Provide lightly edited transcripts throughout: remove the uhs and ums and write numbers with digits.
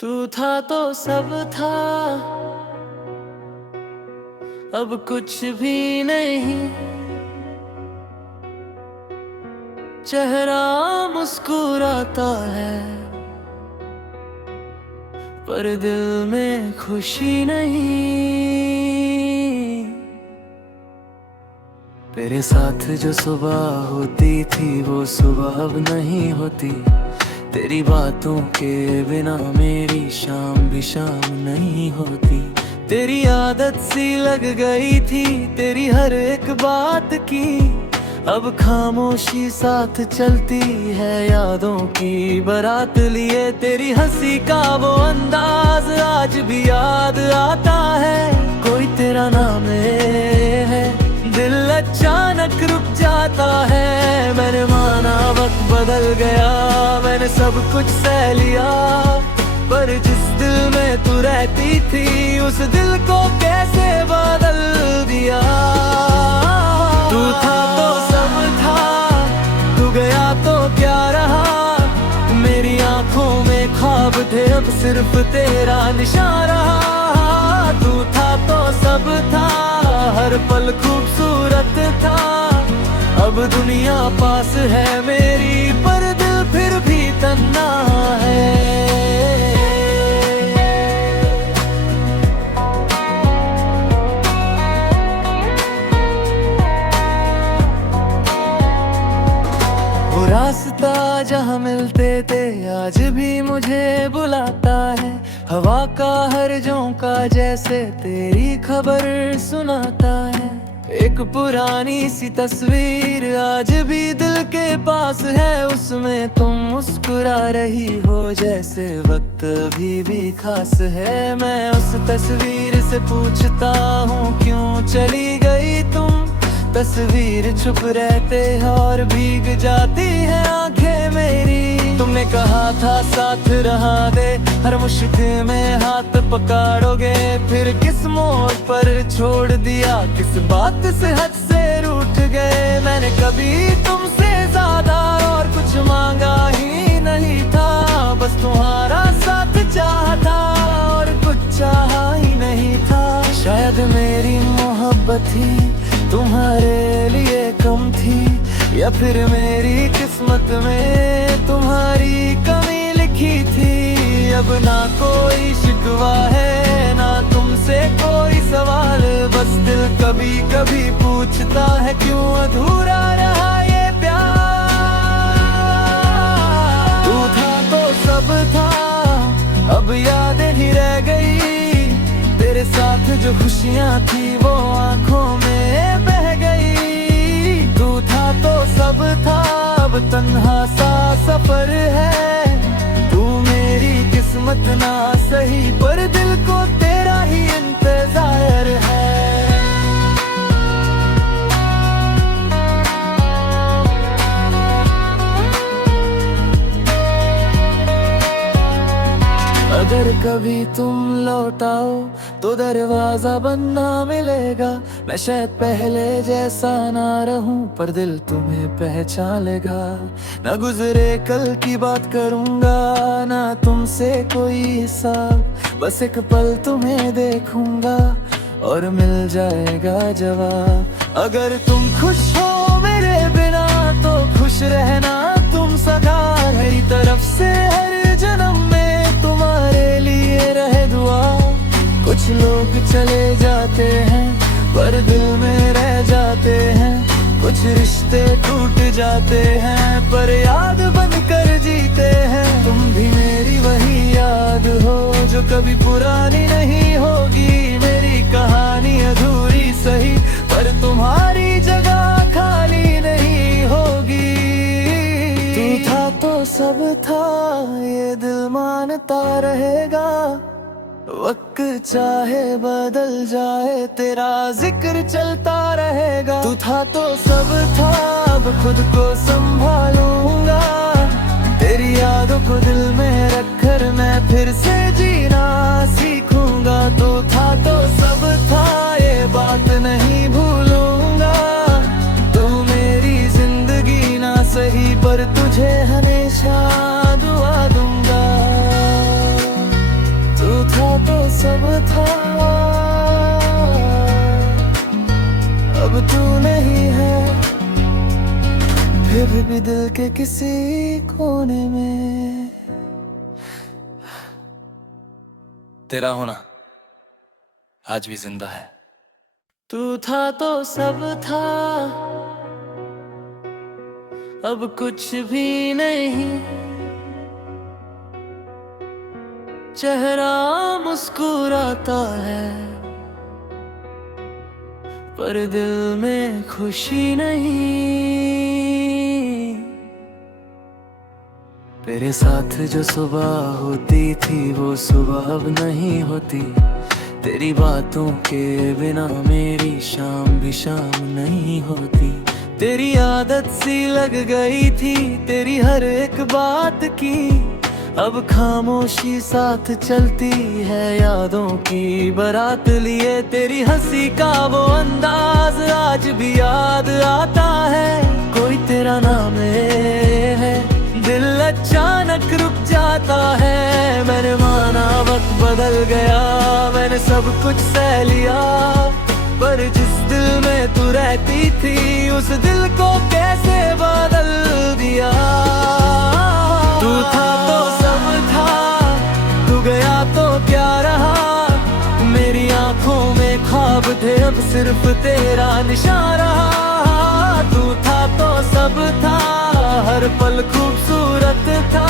तू था तो सब था, अब कुछ भी नहीं। चेहरा मुस्कुराता है पर दिल में खुशी नहीं। तेरे साथ जो सुबह होती थी वो सुबह अब नहीं होती। तेरी बातों के बिना मेरी शाम भी शाम नहीं होती। तेरी आदत सी लग गई थी तेरी हर एक बात की। अब खामोशी साथ चलती है यादों की बारात लिए। तेरी हंसी का वो अंदाज आज भी याद आता है। कोई तेरा नाम है, दिल अचानक रुक जाता है। मैंने माना वक्त बदल गया, मैंने सब कुछ सह लिया, पर जिस दिल में तू रहती थी उस दिल को कैसे बदल दिया। तू था तो सब था, तू गया तो क्या रहा। मेरी आंखों में ख्वाब थे अब सिर्फ तेरा निशान रहा। तू था तो सब था, हर पल खूबसूरत था। अब दुनिया पास है मेरी पर दिल फिर भी तन्हा है। वो रास्ता जहाँ मिलते थे आज भी मुझे बुलाता है। हवा का हर झोंका जैसे तेरी खबर सुनाता है। एक पुरानी सी तस्वीर आज भी दिल के पास है, उसमें तुम मुस्कुरा रही हो जैसे वक्त अभी भी खास है। मैं उस तस्वीर से पूछता हूँ क्यों चली गई तुम। तस्वीर चुप रहते हैं और भीग जाती है आंखें मेरी। तुमने कहा था साथ रहा दे, हर मुश्किल में हाथ पकड़ोगे। फिर किस मोड़ पर छोड़ दिया, किस बात से हद से रूठ गए। मैंने कभी तुमसे ज्यादा और कुछ मांगा ही नहीं था। बस तुम्हारा साथ चाहता और कुछ चाहा ही नहीं था। शायद मेरी मोहब्बत ही तुम्हारे लिए कम थी, या फिर मेरी किस्मत में तुम्हारी कमी लिखी थी। अब ना कोई शिकवा है ना तुमसे कोई सवाल, बस दिल कभी कभी पूछता है क्यों अधूरा रहा ये प्यार। तू था तो सब था, अब यादें ही रह गई। तेरे साथ जो खुशियाँ थी वो आंखों में बह गई। तू था तो सब था, अब तन्हा सा सफर है। तू मेरी किस्मत ना सही पर दिल को तेरा ही इंतजार है। अगर कभी तुम लौट आओ तो दरवाजा बंद ना मिलेगा। मैं शायद पहले जैसा ना रहूं पर दिल तुम्हें पहचान लेगा। ना गुजरे कल की बात करूंगा ना तुमसे कोई हिसाब। बस एक पल तुम्हें देखूंगा और मिल जाएगा जवाब। अगर तुम खुश हो मेरे बिना तो खुश रहना तुम सगा। मेरी तरफ से हर जन्म में तुम्हारे लिए रहे दुआ। कुछ लोग चले जाते हैं पर दिल में रह जाते हैं। कुछ रिश्ते टूट जाते हैं पर याद बनकर जीते हैं। तुम भी मेरी वही याद हो जो कभी पुरानी नहीं होगी। मेरी कहानी अधूरी सही पर तुम्हारी जगह खाली नहीं होगी। तू था तो सब था, ये दिल मानता रहेगा। वक्त चाहे बदल जाए तेरा जिक्र चलता रहेगा। तू था तो सब था, अब खुद को संभालूंगा। तेरी यादों को दिल में रखकर मैं फिर से जीना सीखूंगा। तू था तो सब था, ये बात नहीं भूलूंगा। तू मेरी जिंदगी ना सही पर तुझे हमेशा दुआ दूंगा। दिल के किसी कोने में। तेरा होना आज भी जिंदा है। तू था तो सब था, अब कुछ भी नहीं। चेहरा मुस्कुराता है पर दिल में खुशी नहीं। तेरे साथ जो सुबह होती थी वो सुबह अब नहीं होती। तेरी बातों के बिना मेरी शाम भी शाम नहीं होती। तेरी आदत सी लग गई थी तेरी हर एक बात की। अब खामोशी साथ चलती है यादों की बारात लिए। तेरी हंसी का वो अंदाज आज भी याद आता है। कोई तेरा नाम है, दिल अचानक रुक जाता है। मैंने माना वक्त बदल गया, मैंने सब कुछ सह लिया, पर जिस दिल में तू रहती थी उस दिल को कैसे बदल दिया। तू था तो सब था, तू गया तो क्या रहा। मेरी आंखों में ख्वाब थे अब सिर्फ तेरा निशान रहा। तू था तो सब था, हर पल खूबसूरत था।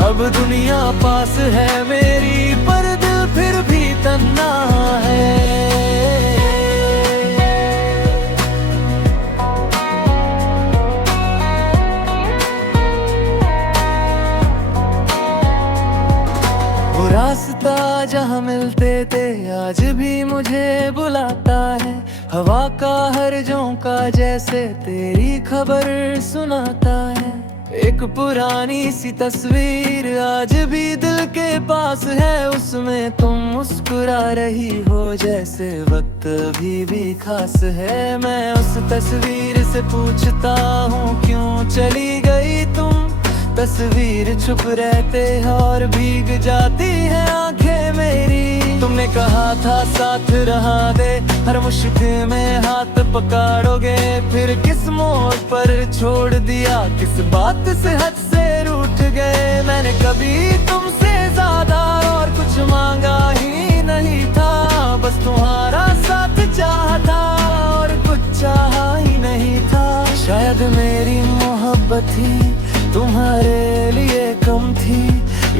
अब दुनिया पास है मेरी पर दिल फिर भी तन्हा है। वो रास्ता जहाँ मिलते थे आज भी मुझे बुलाता है। हवा का हर झोंका जैसे तेरी खबर सुनाता है। एक पुरानी सी तस्वीर आज भी दिल के पास है। उसमें तुम मुस्कुरा रही हो जैसे वक्त भी खास है। मैं उस तस्वीर से पूछता हूँ क्यों चली गई तुम। तस्वीर चुप रहते हैं और भीग जाती है आंखें मेरी। तुमने कहा था साथ रहा दे, हर मुश्किल में हाथ पकड़ोगे। फिर किस मोड़ पर छोड़ दिया, किस बात से हद से रूठ गए। मैंने कभी तुमसे ज्यादा और कुछ मांगा ही नहीं था। बस तुम्हारा साथ चाहा था और कुछ चाहा ही नहीं था। शायद मेरी मोहब्बत ही तुम्हारे लिए कम थी,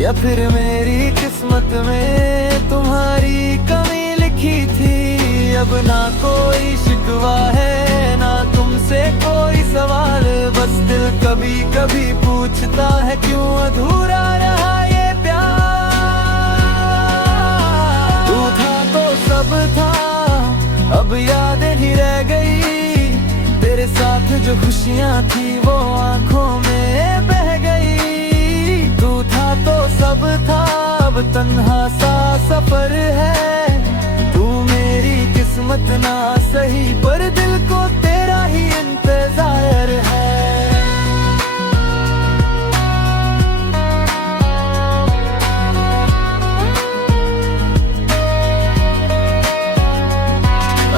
या फिर मेरी किस्मत में तुम्हारी कमी लिखी थी। अब ना कोई शिकवा है ना तुमसे कोई सवाल। बस दिल कभी कभी पूछता है क्यों अधूरा रहा ये प्यार। तू था तो सब था, अब यादें ही रह गई। तेरे साथ जो खुशियाँ थी वो आंखों में बह गई। तू था तो सब था, अब तन्हा सा सफर है। तू मेरी किस्मत ना सही पर दिल को तेरा ही इंतजार है।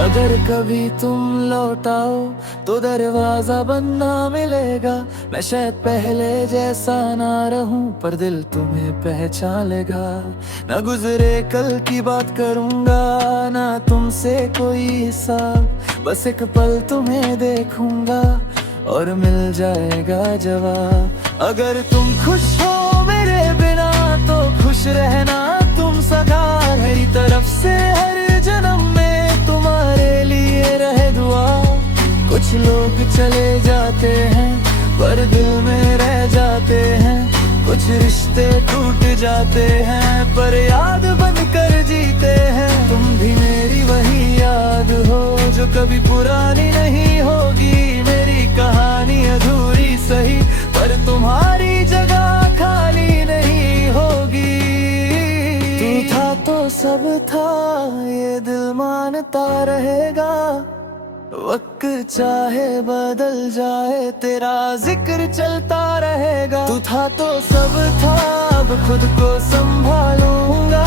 अगर कभी तुम लौट आओ तो दरवाजा बंद ना मिलेगा। मैं शायद पहले जैसा ना रहूं पर दिल तुम्हें पहचान लेगा। ना गुजरे कल की बात करूंगा ना तुमसे कोई हिसाब। बस एक पल तुम्हें देखूंगा और मिल जाएगा जवाब। अगर तुम खुश हो मेरे बिना तो खुश रहना तुम सगा। मेरी तरफ से हर जन्म में तुम्हारे लिए रहे दुआ। कुछ लोग चले जाते हैं पर दिल में रह जाते हैं। कुछ रिश्ते टूट जाते हैं पर याद बनकर जीते हैं। तुम भी मेरी वही याद हो जो कभी पुरानी नहीं होगी। मेरी कहानी अधूरी सही पर तुम्हारी जगह खाली नहीं होगी। तू था तो सब था, ये दिल मानता रहेगा। वक्त चाहे बदल जाए तेरा जिक्र चलता रहेगा। तू था तो सब था, अब खुद को संभालूंगा।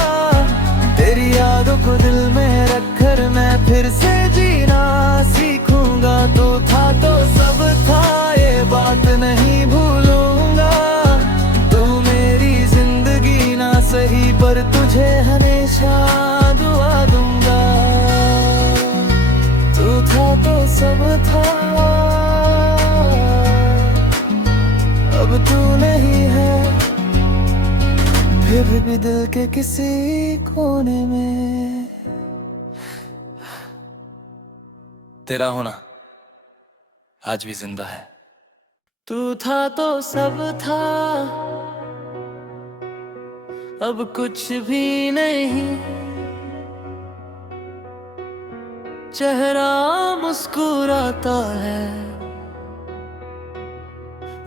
तेरी यादों को दिल में रखकर मैं फिर से जीना सीखूंगा। तू था तो सब था, ये बात नहीं सही पर तुझे हमेशा दुआ दूंगा। तू था तो सब था, अब तू नहीं है, फिर भी दिल के किसी कोने में तेरा होना आज भी जिंदा है। तू था तो सब था, अब कुछ भी नहीं, चेहरा मुस्कुराता है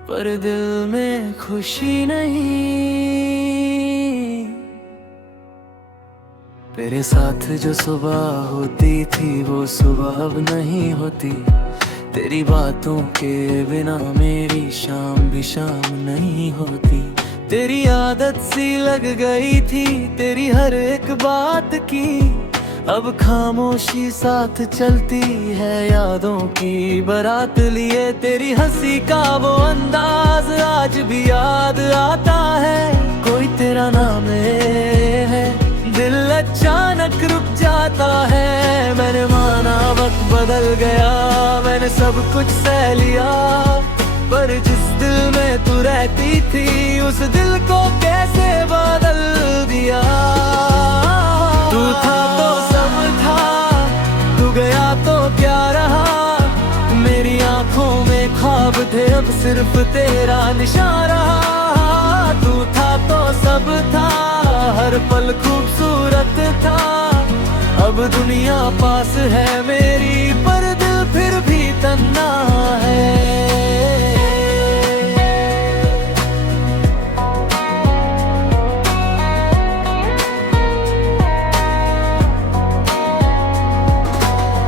पर दिल में खुशी नहीं। तेरे साथ जो सुबह होती थी वो सुबह अब नहीं होती, तेरी बातों के बिना मेरी शाम भी शाम नहीं होती। तेरी आदत सी लग गई थी तेरी हर एक बात की, अब खामोशी साथ चलती है यादों की बारात लिए। तेरी हंसी का वो अंदाज आज भी याद आता है, कोई तेरा नाम है, दिल अचानक रुक जाता है। मैंने माना वक्त बदल गया, मैंने सब कुछ सह लिया, पर जिस दिल में तू रहती थी उस दिल को कैसे बदल दिया। तू था तो सब था, तू गया तो क्या रहा, मेरी आंखों में ख्वाब थे अब सिर्फ तेरा निशान रहा। तू था तो सब था, हर पल खूबसूरत था, अब दुनिया पास है मेरी पर दिल फिर भी तन्हा है।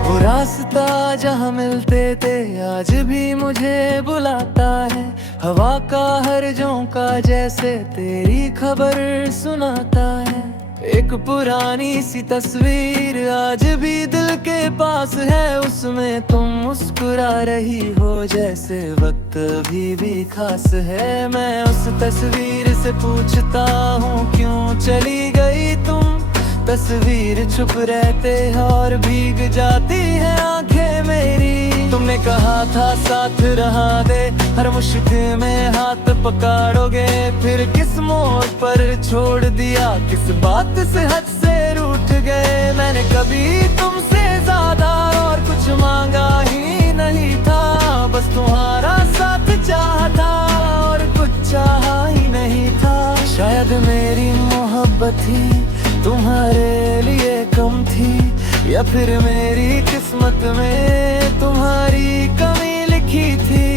वो रास्ता जहाँ मिलते थे आज भी मुझे बुलाता है, हवा का हर झोंका जैसे तेरी खबर सुनाता है। एक पुरानी सी तस्वीर आज भी दिल के पास है, उसमें तुम मुस्कुरा रही हो जैसे वक्त भी खास है। मैं उस तस्वीर से पूछता हूँ क्यों चली गई तुम, तस्वीर चुप रहते हैं और भीग जाती है आंखें मेरी। तुमने कहा था साथ रहा दे, हर मुश्किल में हाथ पकड़ोगे, फिर किस मोड़ पर छोड़ दिया, किस बात से हद से रूठ गए। मैंने कभी तुमसे ज्यादा और कुछ मांगा ही नहीं था, बस तुम्हारा साथ चाहा था और कुछ चाहा ही नहीं था। शायद मेरी मोहब्बत ही तुम्हारे लिए कम थी, या फिर मेरी किस्मत में तुम्हारी कमी लिखी थी।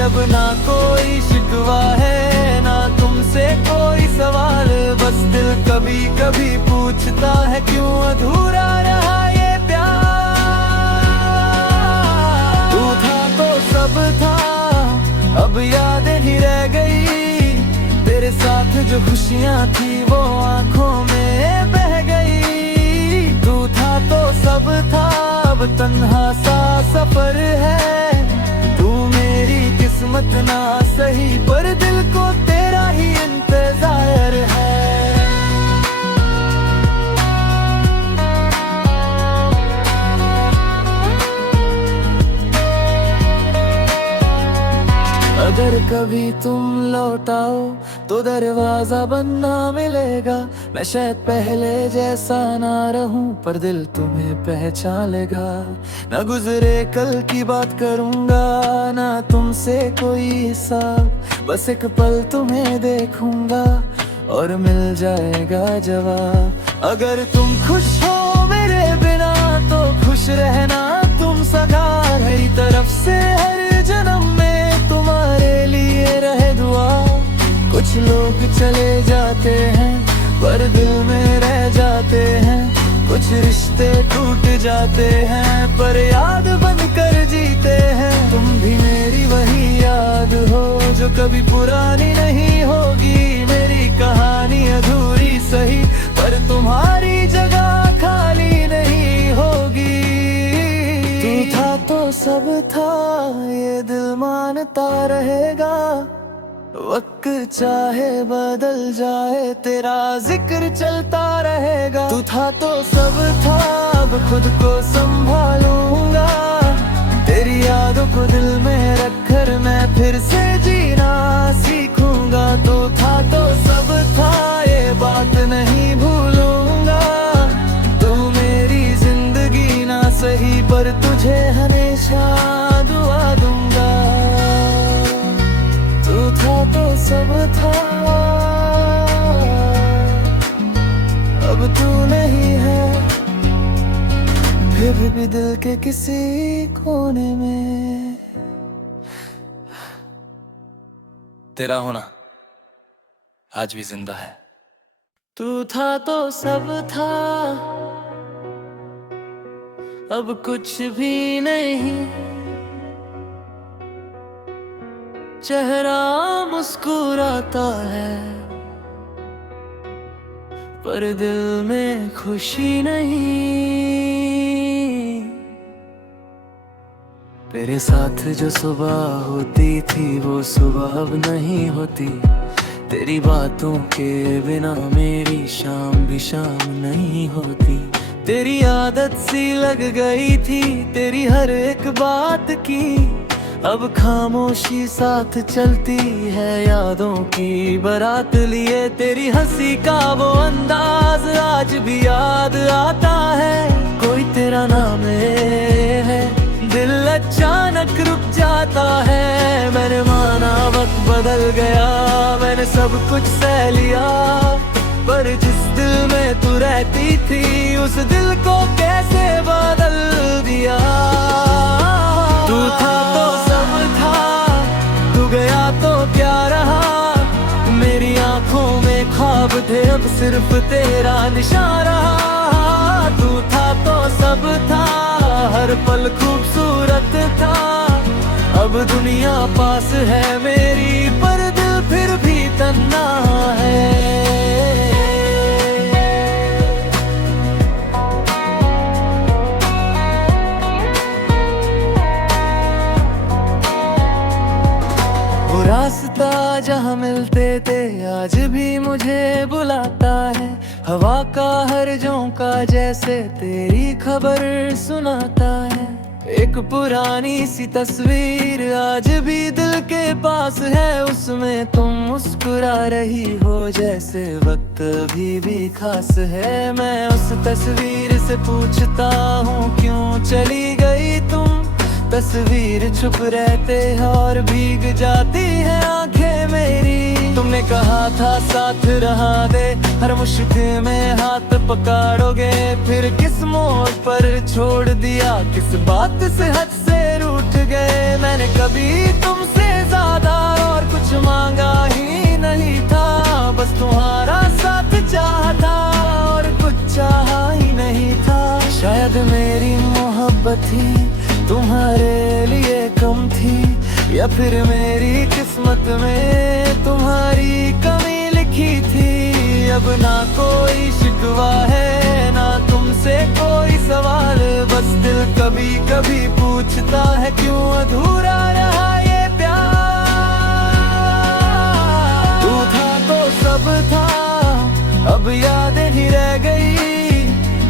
अब ना कोई शिकवा है ना तुमसे कोई सवाल, बस दिल कभी कभी पूछता है क्यों अधूरा रहा ये प्यार। तू था तो सब था, अब यादें ही रह गई, तेरे साथ जो खुशियाँ थी वो आंखों में बह गई। तू था तो सब था, अब तन्हा सा सफर है, तू मेरी किस्मत ना सही पर दिल को तेरा ही इंतजार है। अगर कभी तुम लौटाओ तो दरवाजा बंद ना मिलेगा, मैं शायद पहले जैसा ना रहूं पर दिल तुम्हें पहचान लेगा। ना गुजरे कल की बात करूंगा ना तुमसे कोई हिसाब, बस एक पल तुम्हें देखूंगा और मिल जाएगा जवाब। अगर तुम खुश हो मेरे बिना तो खुश रहना तुम सगा, मेरी तरफ से हर जन्म में तुम्हारे लिए रहे दुआ। कुछ लोग चले जाते हैं पर दिल में रह जाते हैं, कुछ रिश्ते टूट जाते हैं पर याद बनकर जीते हैं। तुम भी मेरी वही याद हो जो कभी पुरानी नहीं होगी, मेरी कहानी अधूरी सही पर तुम्हारी जगह खाली नहीं होगी। तू था तो सब था, ये दिल मानता रहेगा, वक्त चाहे बदल जाए तेरा जिक्र चलता रहेगा। तू था तो सब था, अब खुद को संभालूंगा। तेरी यादों को दिल में रखकर मैं फिर से जीना सीखूंगा। तू था तो सब था, ये बात नहीं भूलूंगा। तू मेरी जिंदगी ना सही पर तुझे हमेशा दुआ दूंगा। तू था तो सब था, अब तू नहीं है। फिर भी दिल के किसी कोने में तेरा होना आज भी जिंदा है। तू था तो सब था, अब कुछ भी नहीं। चेहरा मुस्कुराता है पर दिल में खुशी नहीं। तेरे साथ जो सुबह होती थी वो सुबह अब नहीं होती। तेरी बातों के बिना मेरी शाम भी शाम नहीं होती। तेरी आदत सी लग गई थी तेरी हर एक बात की। अब खामोशी साथ चलती है यादों की बारात लिए। तेरी हंसी का वो अंदाज आज भी याद आता है। कोई तेरा नाम है, दिल अचानक रुक जाता है। मैंने माना वक्त बदल गया, मैंने सब कुछ सह लिया। पर जिस दिल में तू रहती थी उस दिल को कैसे बदल दिया। तू था तो सब था, तू गया तो क्या रहा। मेरी आंखों में ख्वाब थे अब सिर्फ तेरा निशान रहा। तू था तो सब था, हर पल खूबसूरत था। अब दुनिया पास है मेरी पर दिल फिर भी तन्हा है। वो रास्ता जहाँ मिलते थे आज भी मुझे बुलाता है। हवा का हर झोंका जैसे तेरी खबर सुनाता है। एक पुरानी सी तस्वीर आज भी दिल के पास है। उसमें तुम मुस्कुरा रही हो जैसे वक्त भी खास है। मैं उस तस्वीर से पूछता हूँ क्यों चली गई तुम। तस्वीर चुप रहते हैं और भीग जाती है आंखें मेरी। तुमने कहा था साथ रहा दे, हर मुश्किल में हाथ पकड़ोगे। फिर किस मोड़ पर छोड़ दिया, किस बात से हद से रूठ गए। मैंने कभी तुमसे ज्यादा और कुछ मांगा ही नहीं था। बस तुम्हारा साथ चाहा था और कुछ चाहा ही नहीं था। शायद मेरी मोहब्बत ही तुम्हारे लिए कम थी, या फिर मेरी किस्मत में तुम्हारी कमी लिखी थी। अब ना कोई शिकवा है ना तुमसे कोई सवाल। बस दिल कभी कभी पूछता है क्यों अधूरा रहा ये प्यार। तू था तो सब था, अब यादें ही रह गई।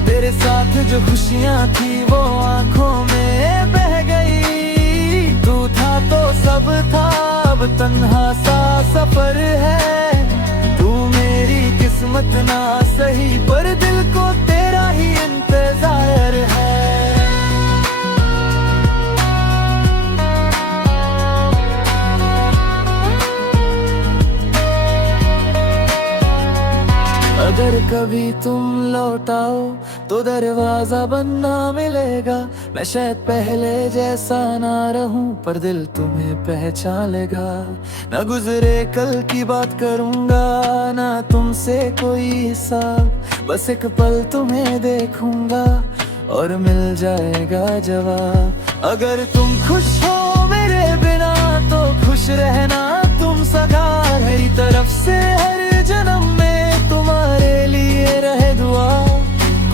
तेरे साथ जो खुशियाँ थी वो आंखों में बह गई। तू था तो सब था, अब तन्हा सा सफर है। तू मेरी किस्मत ना सही पर दिल को तेरा ही इंतजार है। अगर कभी तुम लौटाओ तो दरवाजा बंद ना मिलेगा। मैं शायद पहले जैसा ना रहूं पर दिल तुम्हें पहचान लेगा। ना गुजरे कल की बात करूंगा ना तुमसे कोई हिसाब। बस एक पल तुम्हें देखूंगा और मिल जाएगा जवाब। अगर तुम खुश हो मेरे बिना तो खुश रहना तुम सगा। मेरी तरफ से हर जन्म में तुम्हारे लिए रहे दुआ।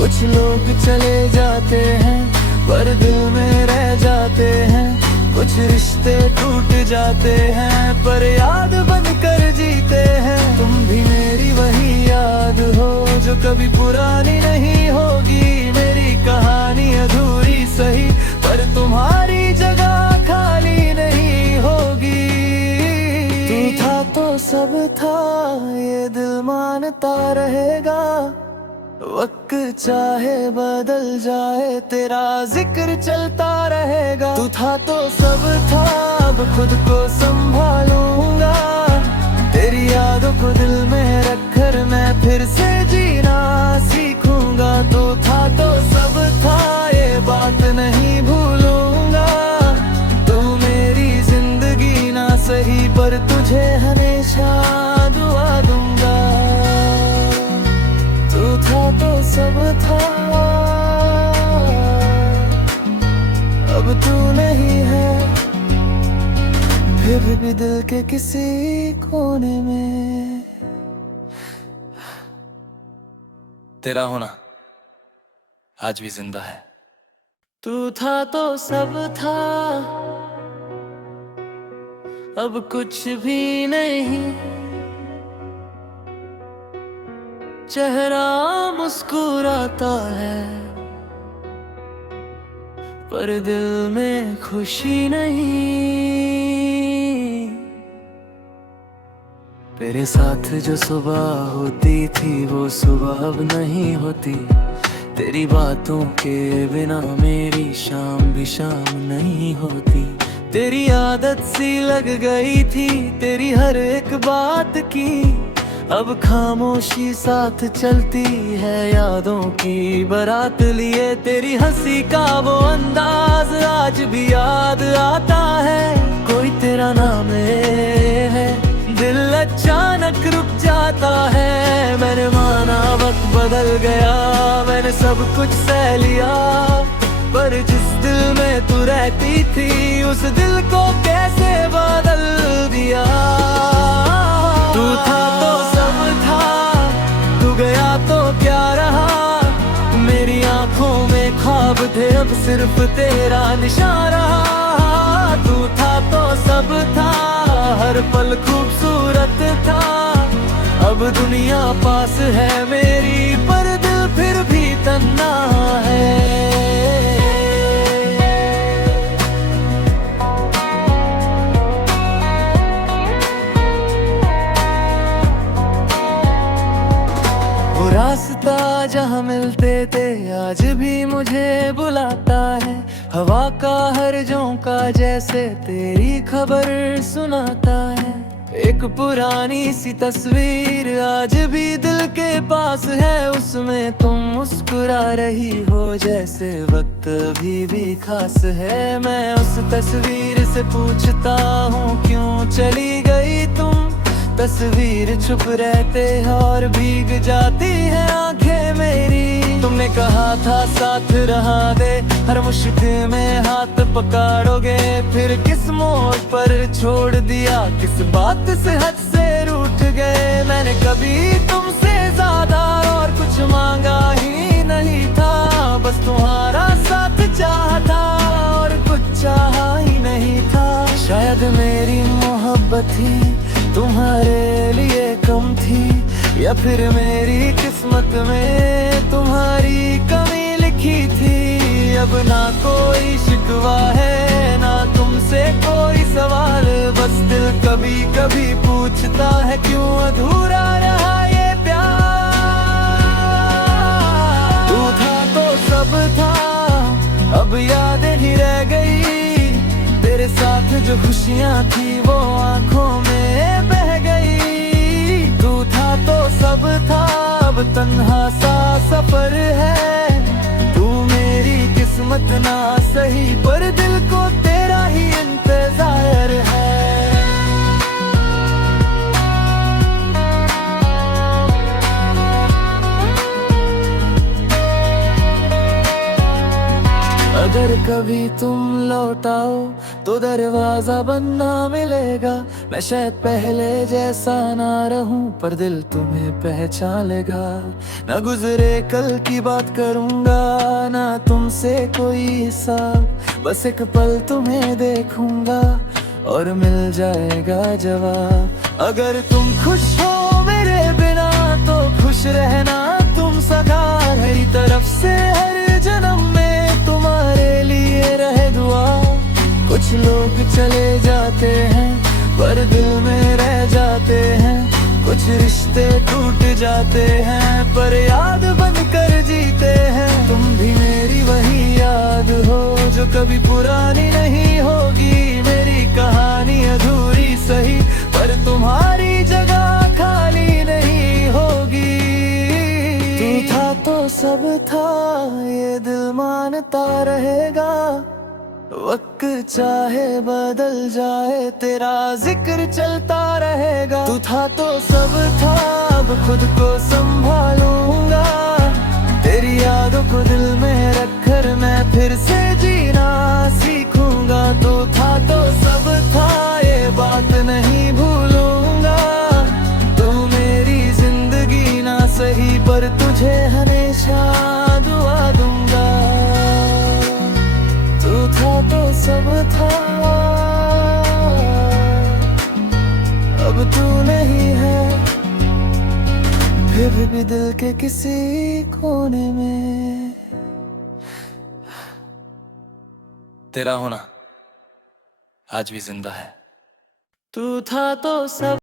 कुछ लोग चले जाते हैं पर दिल में रह जाते हैं। कुछ रिश्ते टूट जाते हैं पर याद बनकर जीते हैं। तुम भी मेरी वही याद हो जो कभी पुरानी नहीं होगी। मेरी कहानी अधूरी सही पर तुम्हारी जगह खाली नहीं होगी। तू था तो सब था ये दिल मानता रहेगा। वक्त चाहे बदल जाए तेरा जिक्र चलता रहेगा। तू था तो सब था अब खुद को संभालूंगा। तेरी यादों को दिल में रखकर मैं फिर से जीना सीखूंगा। तू था तो सब था ये बात नहीं भूलूंगा। तू मेरी जिंदगी ना सही पर तुझे हमेशा दुआ दूंगा। तू था तो सब था अब तू नहीं है फिर भी दिल के किसी कोने में। तेरा होना आज भी जिंदा है। तू था तो सब था अब कुछ भी नहीं। चेहरा मुस्कुराता है पर दिल में खुशी नहीं। तेरे साथ जो सुबह होती थी वो सुबह अब नहीं होती। तेरी बातों के बिना मेरी शाम भी शाम नहीं होती। तेरी आदत सी लग गई थी तेरी हर एक बात की। अब खामोशी साथ चलती है यादों की बारात लिए। तेरी हंसी का वो अंदाज आज भी याद आता है। कोई तेरा नाम है दिल अचानक रुक जाता है। मैंने माना वक्त बदल गया मैंने सब कुछ सह लिया। पर जिस दिल में तू रहती थी उस दिल को कैसे बदल दिया। तू था तो सब था तू गया तो क्या रहा। मेरी आंखों में ख्वाब थे अब सिर्फ तेरा निशान रहा। तू था तो सब था हर पल खूबसूरत था। अब दुनिया पास है मेरी पर दिल फिर भी तन्हा है। रास्ता जहाँ मिलते थे आज भी मुझे बुलाता है। हवा का हर झोंका जैसे तेरी खबर सुनाता है। एक पुरानी सी तस्वीर आज भी दिल के पास है। उसमें तुम मुस्कुरा रही हो जैसे वक्त भी खास है। मैं उस तस्वीर से पूछता हूँ क्यों चली गई तुम। तस्वीर चुप रहते और भीग जाती है आंखें मेरी। तुमने कहा था साथ रहा दे हर मुश्किल में हाथ पकड़ोगे। फिर किस मोड़ पर छोड़ दिया किस बात से हद से रूठ गए। मैंने कभी तुमसे ज्यादा और कुछ मांगा ही नहीं था। बस तुम्हारा साथ चाहा था और कुछ चाहा ही नहीं था। शायद मेरी मोहब्बत ही तुम्हारे लिए कम थी या फिर मेरी किस्मत में तुम्हारी कमी लिखी थी। अब ना कोई शिकवा है ना तुमसे कोई सवाल। बस दिल कभी कभी पूछता है क्यों अधूरा रहा ये प्यार। तू था तो सब था अब यादें ही रह गई। तेरे साथ जो खुशियाँ थी वो आंखों में बह गई। तू था तो सब था अब तन्हा सा सफर है। तू मेरी किस्मत ना सही पर दिल को तेरा ही इंतजार है। अगर कभी तुम लौट आओ तो दरवाजा बनना मिलेगा। मैं शायद पहले जैसा ना रहूं पर दिल तुम्हें पहचान लेगा। ना गुजरे कल की बात करूंगा ना तुमसे कोई हिसाब, बस एक पल तुम्हें देखूंगा और मिल जाएगा जवाब। अगर तुम खुश हो मेरे बिना तो खुश रहना तुम सगा। मेरी तरफ से हर जन्म में तुम्हारे लिए रहे दुआ। कुछ लोग चले जाते हैं पर दिल में रह जाते हैं। कुछ रिश्ते टूट जाते हैं पर याद बनकर जीते हैं। तुम भी मेरी वही याद हो जो कभी पुरानी नहीं होगी। मेरी कहानी अधूरी सही पर तुम्हारी जगह खाली नहीं होगी। तू था तो सब था ये दिल मानता रहेगा। वक्त चाहे बदल जाए तेरा जिक्र चलता रहेगा। तू था तो सब था अब खुद को संभालूंगा। तेरी यादों को दिल में रखकर मैं फिर से जीना सीखूंगा। तू था तो सब था ये बात नहीं भूलूंगा। तू मेरी जिंदगी ना सही पर तुझे हमेशा दुआ दूंगा। तू था तो सब था अब तू नहीं है फिर भी दिल के किसी कोने में। तेरा होना आज भी जिंदा है। तू था तो सब